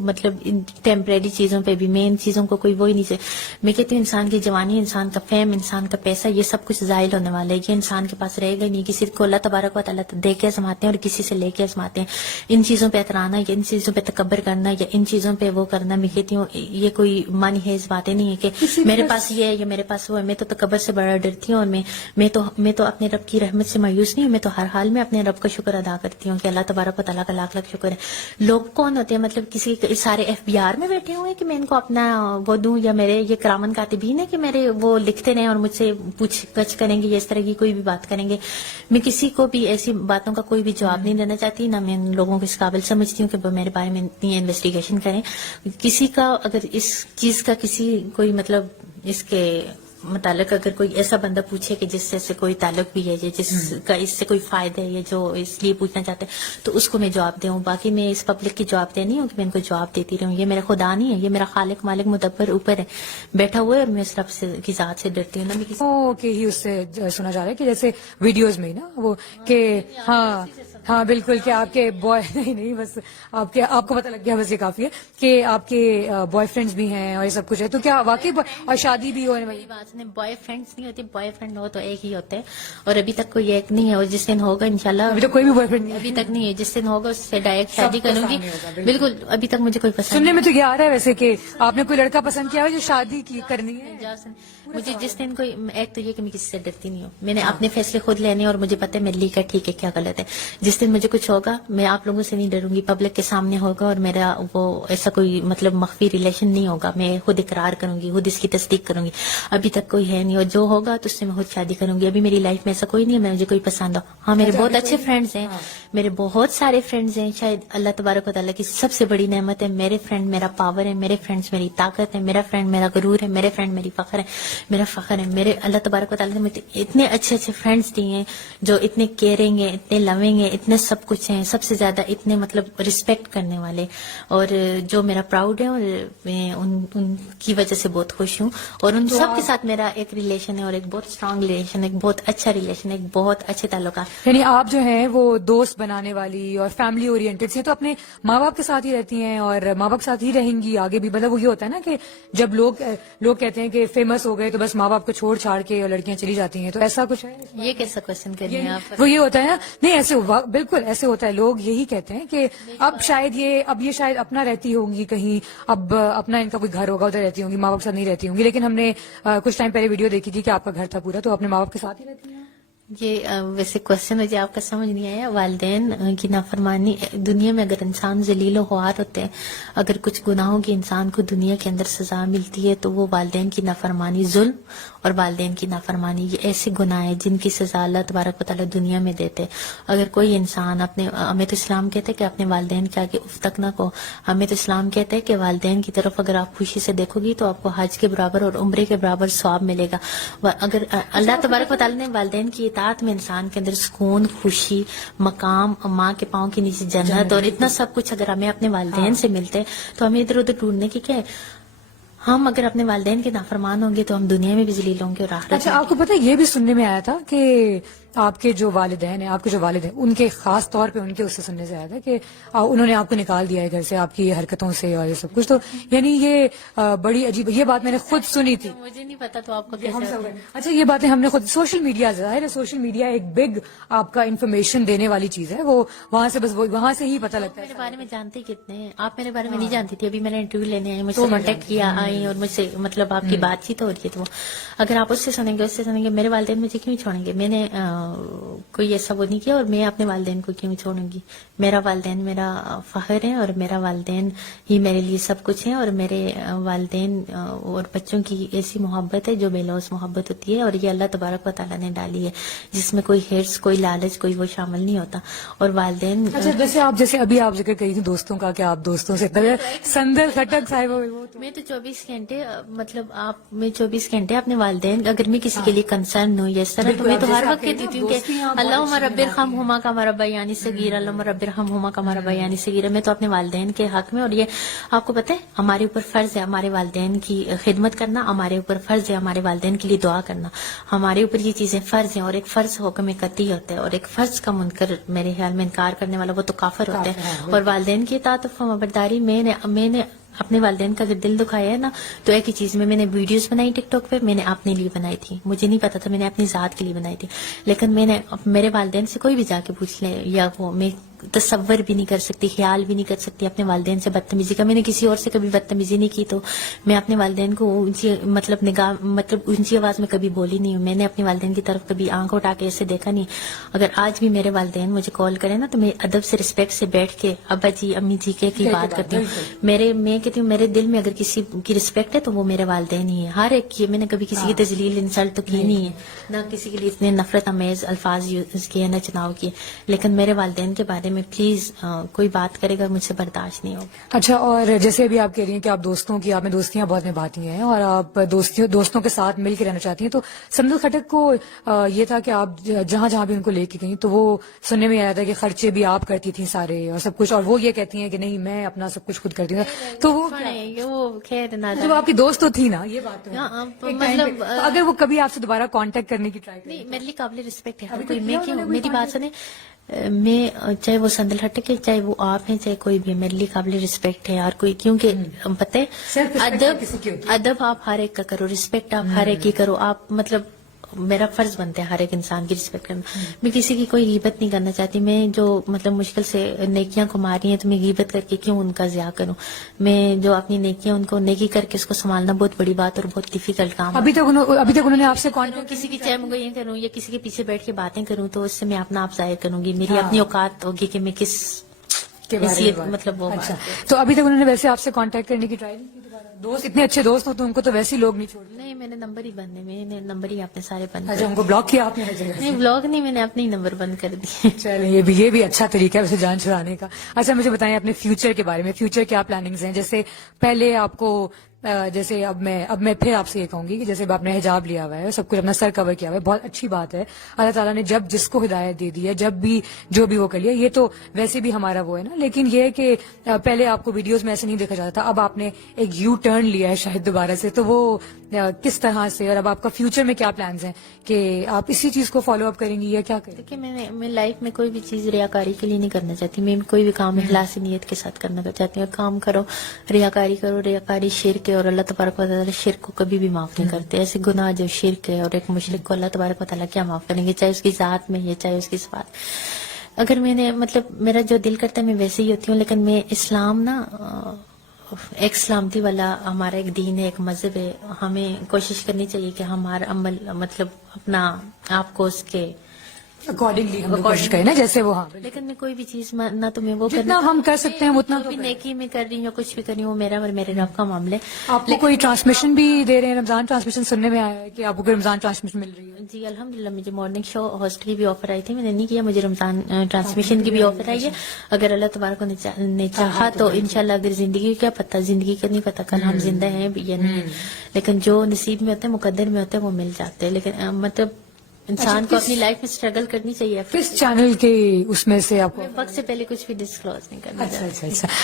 مطلب ٹیمپریری چیزوں پہ بھی، میں ان چیزوں کو کوئی وہی نہیں سے. میں کہتی ہوں انسان کی جوانی، انسان کا فیم، انسان کا پیسہ، یہ سب کچھ زائل ہونے والا ہے. یہ انسان کے پاس رہے گا نہیں. کسی کو اللہ تبارک و تعالیٰ دے کے آزماتے ہیں اور کسی سے لے کے آزماتے ہیں. ان چیزوں پہ اترانا یا ان چیزوں پہ تکبر کرنا یا ان چیزوں پہ وہ کرنا، میں کہتی ہوں یہ کوئی مانی حیز باتیں نہیں ہے کہ میرے پاس یہ ہے یا میرے پاس وہ ہے. میں تو تکبر سے بڑا ڈرتی ہوں اور میں تو اپنے رب کی رحمت سے مایوس نہیں ہوں. میں تو ہر حال میں اپنے رب کا شکر ادا کرتی ہوں کہ اللہ تبارک و تعالیٰ کا لاکھ لاکھ شکر ہے. لوگ کون ہوتے ہیں؟ مطلب کسی سارے ایف بی آر میں بیٹھے ہوئے ہیں کہ میں ان کو اپنا وہ دوں، یا میرے یہ کرامن کاتبین ہے کہ میرے وہ لکھتے رہیں اور مجھ سے پوچھ گچھ کریں گے یا اس طرح کی کوئی بھی بات کریں گے. میں کسی کو بھی ایسی باتوں کا کوئی بھی جواب نہیں دینا چاہتی، نہ میں ان لوگوں کو اس قابل سمجھتی ہوں کہ وہ میرے بارے میں اتنی انویسٹیگیشن کریں. کسی کا اگر اس چیز کا کسی کوئی مطلب اس کے متعلق اگر کوئی ایسا بندہ پوچھے کہ جس سے کوئی تعلق بھی ہے یا جس کا اس سے کوئی فائدہ ہے یا جو اس لیے پوچھنا چاہتے ہیں تو اس کو میں جواب دوں. باقی میں اس پبلک کی جواب دے نہیں ہوں کہ میں ان کو جواب دیتی رہوں. یہ میرا خدا نہیں ہے، یہ میرا خالق مالک مدبر اوپر ہے بیٹھا ہوا ہے اور میں اس رب سے کی ذات سے ڈرتی ہوں. نا کہ ہی اس سے سنا جا رہا ہے کہ جیسے ویڈیوز میں نا وہ کہ ہاں بالکل کہ آپ کے بوائے نہیں بس آپ کو پتہ لگ گیا، بس یہ کافی ہے کہ آپ کے بوائے فرینڈز بھی ہیں اور یہ سب کچھ ہے. تو کیا واقعی اور شادی بھی ہونے والی بات نہیں؟ بوائے فرینڈس نہیں ہوتی، بوائے فرینڈ ہو تو ایک ہی ہوتے ہیں اور ابھی تک کوئی ایک نہیں ہے. اور جس دن ہوگا انشاءاللہ، ابھی تو کوئی بھی بوائے فرینڈ ابھی تک نہیں ہے. جس دن ہوگا اس سے ڈائریکٹ شادی کروں گی. بالکل ابھی تک مجھے کوئی پسند سننے میں تو یہ آ رہا ہے ویسے کہ آپ نے کوئی لڑکا پسند کیا ہے جو شادی کی کرنی ہے. مجھے جس دن کوئی، ایک تو یہ کہ میں کسی سے ڈرتی نہیں ہوں، میں نے اپنے فیصلے خود لینے اور مجھے پتہ ہے میرے لیے کیا ٹھیک ہے کیا غلط ہے. جس دن مجھے کچھ ہوگا میں آپ لوگوں سے نہیں ڈروں گی، پبلک کے سامنے ہوگا اور میرا وہ ایسا کوئی مطلب مخفی ریلیشن نہیں ہوگا. میں خود اقرار کروں گی، خود اس کی تصدیق کروں گی. ابھی تک کوئی ہے نہیں اور جو ہوگا تو اس سے میں خود شادی کروں گی. ابھی میری لائف میں ایسا کوئی نہیں ہے مجھے کوئی پسند ہو. ہاں میرے بہت اچھے فرینڈز ہیں، میرے بہت سارے فرینڈز ہیں. شاید اللہ تبارک و تعالیٰ کی سب سے بڑی نعمت ہے میرے فرینڈ میرا پاور ہے، میرے فرینڈز میری طاقت ہے، میرا فرینڈ میرا غرور ہے، میرے فرینڈ میری فخر ہے، میرا فخر ہے. میرے اللہ تبارک و تعالیٰ نے مجھے اتنے اچھے اچھے فرینڈز دیے ہیں جو اتنے کیئرنگ ہیں، اتنے لونگ ہیں، اتنے سب کچھ ہیں. سب سے زیادہ اتنے مطلب رسپیکٹ کرنے والے اور جو میرا پراؤڈ ہے اور میں ان کی وجہ سے بہت خوش ہوں. اور ان سب کے ساتھ میرا ایک ریلیشن ہے اور ایک بہت اسٹرانگ ریلیشن، ایک بہت اچھا ریلیشن، ایک بہت اچھے تعلقات. یعنی آپ جو ہیں وہ دوست بنانے والی اور فیملی اورینٹڈ سے تو اپنے ماں باپ کے ساتھ ہی رہتی ہیں اور ماں باپ کے ساتھ ہی رہیں گی آگے بھی. مطلب وہ یہ ہوتا ہے نا کہ جب لوگ کہتے ہیں کہ فیمس ہو گئے تو بس ماں باپ کو چھوڑ چھاڑ کے اور لڑکیاں چلی جاتی ہیں، تو ایسا کچھ ہے؟ یہ کیسا کوشچن کر رہے ہیں آپ؟ وہ یہ ہوتا ہے نا، نہیں ایسے بالکل ایسے ہوتا ہے. لوگ یہی کہتے ہیں کہ اب یہ شاید اپنا رہتی ہوں گی کہیں، اب اپنا ان کا کوئی گھر ہوگا ادھر رہتی ہوں گی، ماں باپ کے ساتھ نہیں رہتی ہوں گی. لیکن ہم نے کچھ ٹائم پہلے ویڈیو دیکھی تھی کہ آپ کا گھر تھا پورا، تو اپنے ماں باپ کے ساتھ ہی رہتی ہیں. یہ ویسے کوشچن مجھے آپ کا سمجھ نہیں آیا. والدین کی نافرمانی دنیا میں، اگر انسان ذلیل و خوار ہوتے ہیں، اگر کچھ گناہوں کی انسان کو دنیا کے اندر سزا ملتی ہے تو وہ والدین کی نافرمانی، ظلم اور والدین کی نافرمانی یہ ایسے گناہ ہیں جن کی سزا اللہ تبارک و تعالیٰ دنیا میں دیتے. اگر کوئی انسان اپنے ہمیں تو اسلام کہتے کہ اپنے والدین کے آگے اف تک نہ کو. ہمیں تو اسلام کہتے ہیں کہ والدین کی طرف اگر آپ خوشی سے دیکھو گی تو آپ کو حج کے برابر اور عمرے کے برابر ثواب ملے گا. اگر اللہ تبارک و تعالیٰ نے والدین کی اطاعت میں انسان کے اندر سکون, خوشی, مقام, ماں کے پاؤں کے نیچے جنت اور اتنا سب کچھ اگر ہمیں اپنے والدین سے ملتے تو ہمیں ادھر ادھر ڈھونڈنے کی کیا ہے. ہم اگر اپنے والدین کے نافرمان ہوں گے تو ہم دنیا میں بھی ذلیل ہوں گے اور آخرت اچھا میں. آپ کو پتہ ہے یہ بھی سننے میں آیا تھا کہ آپ کے جو والدین ہیں, آپ کے جو والد ہیں, ان کے خاص طور پہ ان کے اس سے سننے سے آیا تھا کہ انہوں نے آپ کو نکال دیا ہے گھر سے آپ کی حرکتوں سے اور یہ سب کچھ. تو یعنی یہ بڑی عجیب, یہ بات میں نے خود سنی تھی. مجھے نہیں پتا تو آپ کو کیسے. اچھا یہ باتیں ہم نے خود سوشل میڈیا, ظاہر ہے سوشل میڈیا ایک بگ آپ کا انفارمیشن دینے والی چیز ہے, وہ وہاں سے بس وہاں سے ہی پتہ لگتا ہے. میرے بارے میں جانتے کتنے ہیں آپ؟ میرے بارے میں نہیں جانتی تھی. ابھی میں نے انٹرویو لینے آئی, مجھ سے کانٹیکٹ کیا آئی اور مجھ سے مطلب آپ کی بات چیت ہو رہی ہے. تو اگر آپ اس سے سنیں گے اس سے سنیں گے, میرے والدین مجھے کیوں چھوڑیں گے؟ میں نے کوئی ایسا وہ نہیں کیا اور میں اپنے والدین کو کیوں چھوڑوں گی؟ میرا والدین میرا فخر ہے اور میرا والدین ہی میرے لیے سب کچھ ہے. اور میرے والدین اور بچوں کی ایسی محبت ہے جو بے لوث محبت ہوتی ہے اور یہ اللہ تبارک و تعالیٰ نے ڈالی ہے جس میں کوئی ہرس, کوئی لالچ, کوئی وہ شامل نہیں ہوتا. اور والدین اچھا جیسے ابھی آپ ذکر کری تھی دوستوں کا کہ آپ دوستوں سے سندر خٹک صاحب, میں تو 24 گھنٹے مطلب آپ میں 24 گھنٹے اپنے والدین, اگر میں کسی کے لیے کنسرن ہوں یا اس طرح تو میں تو ہر وقت کہتی تھی کہ اللہم رب ارحمہما کما ربیانی صغیرا, اللہم رب ارحمہما کما ربیانی صغیرا. میں تو اپنے والدین کے حق میں, اور یہ آپ کو پتہ ہے ہمارے اوپر فرض ہے ہمارے والدین کی خدمت کرنا, ہمارے اوپر فرض ہے ہمارے والدین کے لیے دعا کرنا, ہمارے اوپر یہ چیزیں فرض ہیں. اور ایک فرض حکم قطعی ہوتا ہے اور ایک فرض کا منکر میرے خیال میں انکار کرنے والا وہ تو کافر ہوتا ہے. اور والدین کی اطاعت و فرمانبرداری میں نے اپنے والدین کا اگر دل دکھایا ہے نا تو ایک ہی چیز میں نے ویڈیوز بنائی ٹک ٹاک پہ, میں نے اپنے لیے بنائی تھی. مجھے نہیں پتا تھا, میں نے اپنی ذات کے لیے بنائی تھی. لیکن میں نے میرے والدین سے کوئی بھی جا کے پوچھ لے, یا وہ میں تصور بھی نہیں کر سکتی, خیال بھی نہیں کر سکتی اپنے والدین سے بدتمیزی کا. میں نے کسی اور سے کبھی بدتمیزی نہیں کی, تو میں اپنے والدین کو اونچی اونچی آواز میں کبھی بولی نہیں ہوں. میں نے اپنے والدین کی طرف کبھی آنکھ اٹھا کے ایسے دیکھا نہیں. اگر آج بھی میرے والدین مجھے کال کریں نا تو میں ادب سے رسپیکٹ سے بیٹھ کے ابا جی امی جی کی بات کرتی ہوں. میں کہتی ہوں میرے دل میں اگر کسی کی رسپیکٹ ہے تو وہ میرے والدین ہی ہیں, ہر ایک کی. میں نے کبھی کسی کی تذلیل انسلٹ تو کی نہیں ہے, نہ کسی کے لیے اتنے نفرت امیز الفاظ یوز کیے, نہ چناؤ کیے. لیکن میرے والدین کے بارے میں پلیز کوئی بات کرے گا مجھ سے برداشت نہیں ہوگا. اچھا, اور جیسے ابھی آپ کہہ رہی ہیں کہ آپ دوستوں کی, آپ نے دوستیاں بہت نبھاتی ہیں اور آپ دوستوں کے ساتھ مل کے رہنا چاہتی ہیں, تو سندل خٹک کو یہ تھا کہ آپ جہاں جہاں بھی ان کو لے کے گئیں تو وہ سننے میں آیا تھا کہ خرچے بھی آپ کرتی تھیں سارے اور سب کچھ, اور وہ یہ کہتی ہیں کہ نہیں میں اپنا سب کچھ خود کرتی ہوں. تو وہ خیر نہ جو آپ کی دوست تو تھی نا, یہ بات مطلب اگر وہ کبھی آپ سے دوبارہ کانٹیکٹ کرنے کی ٹرائی کریں, میرے لیے قابل رسپیکٹ ہے. کوئی میں کیوں, میری بات سنیں, میں چاہے وہ سندل ہٹک ہے, چاہے وہ آپ ہیں, چاہے کوئی بھی, میرے لیے قابل رسپیکٹ ہے ہر کوئی. کیونکہ پتہ ہے ادب آپ ہر ایک کا کرو, رسپیکٹ آپ ہر ایک کی کرو. آپ مطلب میرا فرض بنتا ہے ہر ایک انسان کی رسپیکٹ کرنا. میں کسی کی کوئی غیبت نہیں کرنا چاہتی. میں جو مطلب مشکل سے نیکیاں کما رہی ہیں تو میں غیبت کر کے کیوں ان کا ضیاع کروں. میں جو اپنی نیکیاں ان کو نیکی کر کے اس کو سنبھالنا بہت بڑی بات اور بہت ڈیفیکلٹ کام ہے. ابھی تک انہوں نے آپ سے کانٹیکٹ کسی کی چائے منگوئیاں کروں یا کسی کے پیچھے بیٹھ کے باتیں کروں تو اس سے میں اپنا آپ ظاہر کروں گی. میری اپنی اوقات ہوگی کہ میں کس مطلب وہ. اچھا, تو ابھی تک انہوں نے ویسے آپ سے کانٹیکٹ کرنے کی ٹرائی نہیں کی دوبارہ؟ دوست اتنے اچھے دوست ہو تو ان کو تو ویسے ہی لوگ نہیں چھوڑتے. نہیں, میں نے نمبر ہی بند ہے, میں نے نمبر ہی اپنے سارے بند. اچھا, ان کو بلاک کیا آپ نے ہر جگہ؟ نہیں بلاک نہیں, میں نے اپنے ہی نمبر بند کر دیے. چلیں یہ بھی اچھا طریقہ ہے ویسے جان چھڑانے کا. اچھا مجھے بتائیں اپنے فیوچر کے بارے میں, فیوچر کیا پلاننگز ہیں؟ جیسے پہلے آپ کو جیسے اب میں پھر آپ سے یہ کہوں گی کہ جیسے آپ نے حجاب لیا ہوا ہے, سب کچھ اپنا سر کور کیا ہوا ہے, بہت اچھی بات ہے. اللہ تعالیٰ نے جب جس کو ہدایت دے دی ہے, جب بھی جو بھی وہ کر لیا, یہ تو ویسے بھی ہمارا وہ ہے نا. لیکن یہ کہ پہلے آپ کو ویڈیوز میں ایسے نہیں دیکھا جاتا تھا, اب آپ نے ایک یو ٹرن لیا ہے شاید دوبارہ سے, تو وہ کس طرح سے, اور اب آپ کا فیوچر میں کیا پلانز ہیں کہ آپ اسی چیز کو فالو اپ کریں گی یا کیا کریں گی؟ دیکھیں میں لائف میں کوئی بھی چیز ریاکاری کے لیے نہیں کرنا چاہتی. میں کوئی بھی کام اخلاص نیت کے ساتھ کرنا چاہتی ہوں. کام کرو ریاکاری کرو, ریاکاری شرک ہے اور اللہ تبارک و تعالیٰ شرک کو کبھی بھی معاف نہیں کرتے. ایسے گناہ جو شرک ہے اور ایک مشرک کو اللہ تبارک و تعالیٰ کیا معاف کریں گے, چاہے اس کی ذات میں ہے چاہے اس کی صفات. اگر میں نے مطلب میرا جو دل کرتا ہے میں ویسے ہی ہوتی ہوں. لیکن میں اسلام نا ایک سلامتی والا ہمارا ایک دین ہے, ایک مذہب ہے. ہمیں کوشش کرنی چاہیے کہ ہمارا عمل مطلب اپنا آپ کو اس کے اکارڈنگلی ہم لوگ کوشش کریں نا جیسے وہ. ہاں لیکن میں کوئی بھی چیز نہ تو میں وہ جتنا ہم کر سکتے ہیں اتنا بھی نیکی میں کر رہی ہوں، کچھ بھی کر رہی ہوں، وہ میرا اور میرے رب کا معاملہ ہے. آپ کو کوئی ٹرانسمیشن بھی دے رہے ہیں؟ رمضان ٹرانسمیشن سننے میں آیا ہے کہ آپ کو کوئی رمضان ٹرانسمیشن مل رہی ہے؟ جی الحمدللہ مجھے مارننگ شو ہوسٹ کی بھی آفر آئی تھی، میں نے نہیں کیا. مجھے رمضان ٹرانسمیشن کی بھی آفر آئی ہے. اگر اللہ تبارک نے چاہا تو انشاءاللہ، اگر زندگی کیا پتہ، زندگی کا نہیں پتہ کل ہم زندہ ہیں یا نہیں، لیکن جو نصیب میں ہوتے ہیں، مقدر میں ہوتے ہیں، وہ مل جاتے ہیں. لیکن مطلب انسان کو اپنی لائف میں اسٹرگل کرنی چاہیے. کس چینل کے اس میں سے آپ کو؟ وقت سے پہلے کچھ بھی ڈسکلوز نہیں کرنا.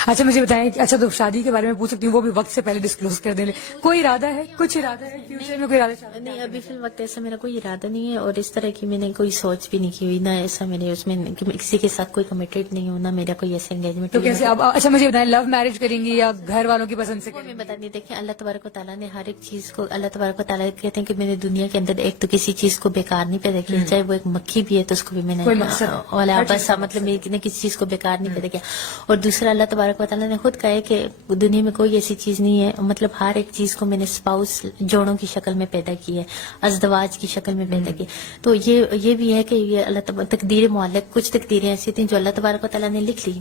اچھا مجھے بتائیں. اچھا تو شادی کے بارے میں پوچھ سکتی ہوں، وہ بھی وقت سے پہلے ڈسکلوز کر دیں. کوئی ارادہ ہے، کچھ ارادہ ہے فیوچر میں؟ کوئی ارادہ نہیں، ابھی فی الوقت ایسا میرا کوئی ارادہ نہیں ہے، اور اس طرح کی میں نے کوئی سوچ بھی نہیں کی ہوئی، نہ ایسا میرے اس میں کسی کے ساتھ کوئی کمیٹڈ نہیں ہوں، نہ میرا کوئی ایسا انگیجمنٹ. تو کیسے آپ؟ اچھا مجھے بتائیں، لو میرج کریں گی یا گھر والوں کی پسند سے کریں میں گی؟ بتا نہیں. دیکھیں اللہ تبارک و تعالیٰ نے ہر ایک چیز کو، اللہ تبارک و تعالیٰ کہتے ہیں کہ میں نے دنیا کے اندر ایک تو کسی چیز کو بیکار نہیں پیدا کیا، چاہے وہ ایک مکھی بھی ہے تو اس کو بھی میں نے بس مطلب میں نے کسی چیز کو بیکار نہیں پیدا کیا. اور دوسرا اللہ تبارک و تعالیٰ نے خود کہا ہے کہ دنیا میں کوئی ایسی چیز نہیں ہے، مطلب ہر ایک چیز کو میں نے اسپاؤس جوڑوں کی شکل میں پیدا کی ہے، ازدواج کی شکل میں پیدا کی. تو یہ بھی ہے کہ یہ اللہ تقدیر معلق، کچھ تقدیریں ایسی تھیں جو اللہ تبارک و تعالیٰ نے لکھ لی.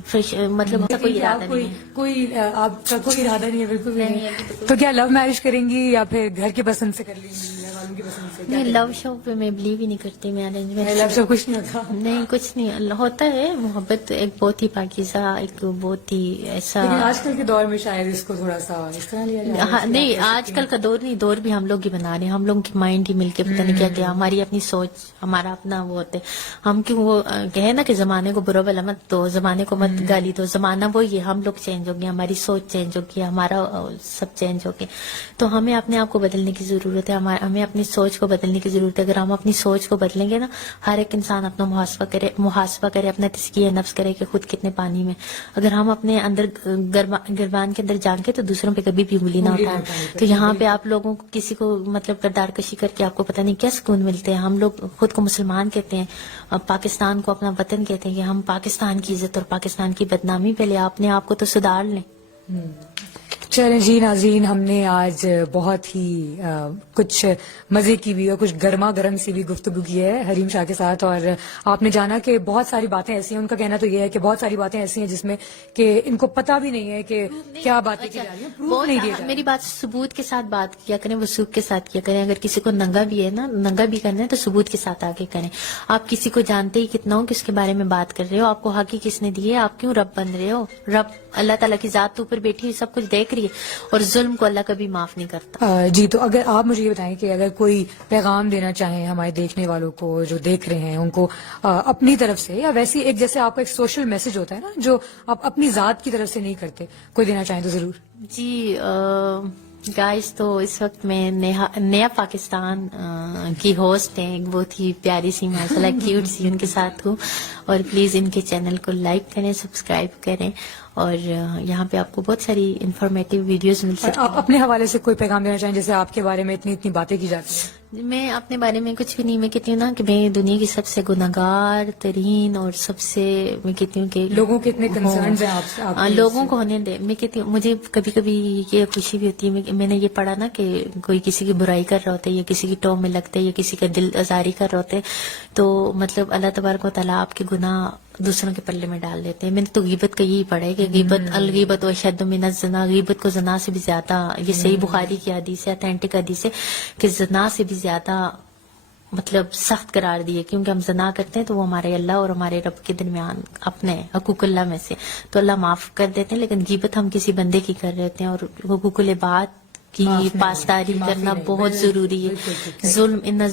مطلب کوئی ارادہ نہیں ہے. کوئی آپ کا کوئی ارادہ نہیں ہے؟ بالکل نہیں. تو کیا لو میرج کریں گی یا پھر گھر کی پسند سے کر لیں گی، گھر والوں کی پسند سے؟ نہیں، لو شو پہ میں بلیو ہی نہیں کرتی. میں ارینجمنٹ لو شو کچھ نہیں ہوتا. نہیں، کچھ نہیں ہوتا ہے. محبت ایک بہت ہی پاکیزہ، ایک بہت ہی ایسا. لیکن آج کل کے دور میں شاید اس کو تھوڑا سا اس طرح لیا جائے. ہاں نہیں، آج کل کا دور نہیں، دور بھی ہم لوگ ہی بنا رہے ہیں. ہم لوگوں کی مائنڈ ہی مل کے پتہ نہیں کیا کیا، ہماری اپنی سوچ، ہمارا اپنا وہ ہوتے. ہم کیوں وہ کہے نا کہ زمانے کو برا بھلا مت دو، زمانے کو مت گالی دو. زمانہ وہی ہے، ہم لوگ چینج ہو گئے، ہماری سوچ چینج ہو گئی، ہمارا سب چینج ہو گیا. تو ہمیں اپنے آپ کو بدلنے کی ضرورت ہے، ہمیں اپنی سوچ کو بدلنے کی ضرورت ہے. اگر ہم اپنی سوچ کو بدلیں گے نا، ہر ایک انسان اپنا محاسبہ کرے، اپنا تزکیہ نفس کرے کہ خود کتنے پانی میں. اگر ہم اپنے اندر گربان کے اندر جان کے تو دوسروں پہ کبھی بھی انگلی نہ اٹھائیں. تو یہاں پہ آپ لوگوں کو کسی کو مطلب کردار کشی کر کے آپ کو پتہ نہیں کیا سکون ملتے ہیں. ہم لوگ خود کو مسلمان کہتے ہیں، پاکستان کو اپنا وطن کہتے ہیں، کہ ہم پاکستان کی عزت اور پاکستان کی بدنامی پہ لے. اپنے آپ کو تو سدھار لیں. چلیں جی ناظرین، ہم نے آج بہت ہی کچھ مزے کی بھی اور کچھ گرما گرم سی بھی گفتگو کی ہے حریم شاہ کے ساتھ. اور آپ نے جانا کہ بہت ساری باتیں ایسی ہیں، ان کا کہنا تو یہ ہے کہ بہت ساری باتیں ایسی ہیں جس میں کہ ان کو پتہ بھی نہیں ہے کہ کیا باتیں کی جا رہی ہیں، پروف نہیں دیا جا رہا. میری بات ثبوت کے ساتھ بات کیا کریں، وثوق کے ساتھ کیا کریں. اگر کسی کو ننگا بھی ہے نا، ننگا بھی کرنا ہے تو ثبوت کے ساتھ آگے کریں. آپ کسی کو جانتے ہی کتنا ہو، کس کے بارے میں بات کر رہے ہو، آپ کو حق ہی کس نے دی ہے، آپ کیوں رب بن رہے ہو. رب اللہ تعالیٰ کی ذات اوپر بیٹھی ہوئی سب کچھ دیکھ رہی ہے، اور ظلم کو اللہ کبھی معاف نہیں کرتا. جی تو اگر آپ مجھے یہ بتائیں کہ اگر کوئی پیغام دینا چاہیں ہمارے دیکھنے والوں کو جو دیکھ رہے ہیں، ان کو اپنی طرف سے یا ویسی ایک جیسے آپ کا ایک سوشل میسج ہوتا ہے نا جو آپ اپنی ذات کی طرف سے نہیں کرتے، کوئی دینا چاہیں تو ضرور. جی گائز، تو اس وقت میں نیا پاکستان کی ہوسٹ ہیں، ایک بہت ہی پیاری سی ماشاءاللہ کیوٹ سی ان کے ساتھ ہوں. اور پلیز ان کے چینل کو لائک کریں، سبسکرائب کریں، اور یہاں پہ آپ کو بہت ساری انفارمیٹیو ویڈیوز مل سکتی ہیں. آپ اپنے حوالے سے کوئی پیغام دینا چاہیں جیسے آپ کے بارے میں اتنی باتیں کی جاتی ہیں؟ میں اپنے بارے میں کچھ بھی نہیں، میں کہتی ہوں نا کہ میں دنیا کی سب سے گناہگار ترین، اور سب سے میں کہتی ہوں کہ لوگوں کے اتنے کنسرنز ہیں آپ سے، لوگوں کو ہونے دے. میں کہتی ہوں مجھے کبھی کبھی یہ خوشی بھی ہوتی ہے، میں نے یہ پڑھا نا کہ کوئی کسی کی برائی کر رہا ہوتا ہے، یا کسی کی ٹو میں لگتا ہے، یا کسی کا دل آزاری کر رہا ہوتا ہے، تو مطلب اللہ تبارک و تعالیٰ آپ کے گناہ دوسروں کے پلے میں ڈال دیتے ہیں. میں نے تو غیبت کا یہی پڑھا ہے کہ الغیبت اشد من الزنا، غیبت کو زنا سے بھی زیادہ، یہ صحیح بخاری کی حدیث ہے، اتھینٹک حدیث ہے، کہ زنا سے بھی زیادہ مطلب سخت قرار دیے. کیونکہ ہم زنا کرتے ہیں تو وہ ہمارے اللہ اور ہمارے رب کے درمیان اپنے حقوق اللہ میں سے، تو اللہ معاف کر دیتے ہیں. لیکن غیبت ہم کسی بندے کی کر رہے ہیں، اور حقوق العباد کی پاسداری کرنا بہت ضروری ہے. ظلم ان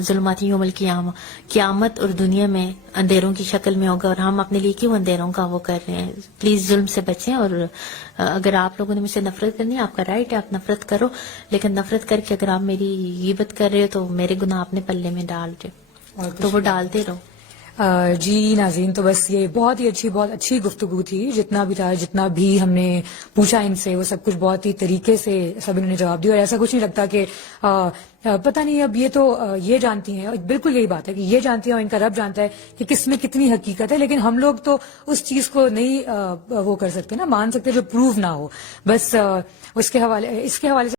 ظلمات یوم القیامہ، قیامت اور دنیا میں اندھیروں کی شکل میں ہوگا، اور ہم اپنے لیے کیوں اندھیروں کا وہ کر رہے ہیں. پلیز ظلم سے بچیں. اور اگر آپ لوگوں نے مجھ سے نفرت کرنی ہے، آپ کا رائٹ ہے، آپ نفرت کرو، لیکن نفرت کر کے اگر آپ میری غیبت کر رہے ہو تو میرے گناہ اپنے پلے میں ڈال رہے، تو وہ ڈالتے رہو. جی ناظرین، تو بس یہ بہت اچھی گفتگو تھی. جتنا بھی تھا، جتنا بھی ہم نے پوچھا ان سے، وہ سب کچھ بہت ہی طریقے سے سب انہوں نے جواب دیا. اور ایسا کچھ نہیں لگتا کہ پتہ نہیں، اب یہ تو یہ جانتی ہیں، بالکل یہی بات ہے کہ یہ جانتی ہیں اور ان کا رب جانتا ہے کہ کس میں کتنی حقیقت ہے. لیکن ہم لوگ تو اس چیز کو نہیں وہ کر سکتے نا، مان سکتے جو پروو نہ ہو. بس اس کے حوالے سے